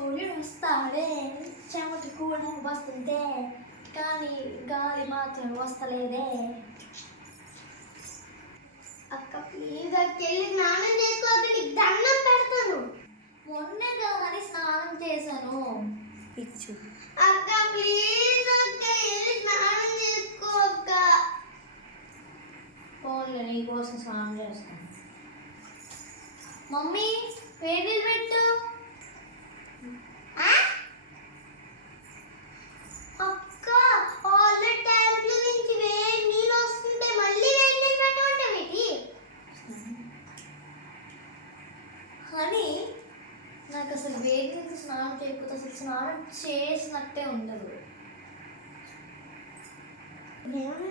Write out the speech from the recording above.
సూర్యుడు వస్తాడే, చెమట కూడా వస్తుందే, కానీ గాలి మాత్రం వస్తలేదే. అక్క ప్లీజ్ అక్కెళ్ళి స్నానం చేసుకోవద్దు, నీకు దండం పెడతాను. మొన్నే కానీ స్నానం చేశాను. ఇచ్చు అక్క ప్లీజ్ అక్క వెళ్ళి స్నానం చేసుకో అక్క. ఫోన్లో నీకోసం స్నానం చేస్తాను. మమ్మీ వేడి పెట్టు. అక్క ఆల్రెడీ ట్యాంక్లో నుంచి వేడి నీళ్ళు వస్తుంటే మళ్ళీ వేడి నీళ్ళు పెట్టమంటావేంటి? కానీ నాకు అసలు వేడి నుంచి స్నానం చేయకపోతే అసలు స్నానం చేసినట్టే ఉండదు. ఏమన్నా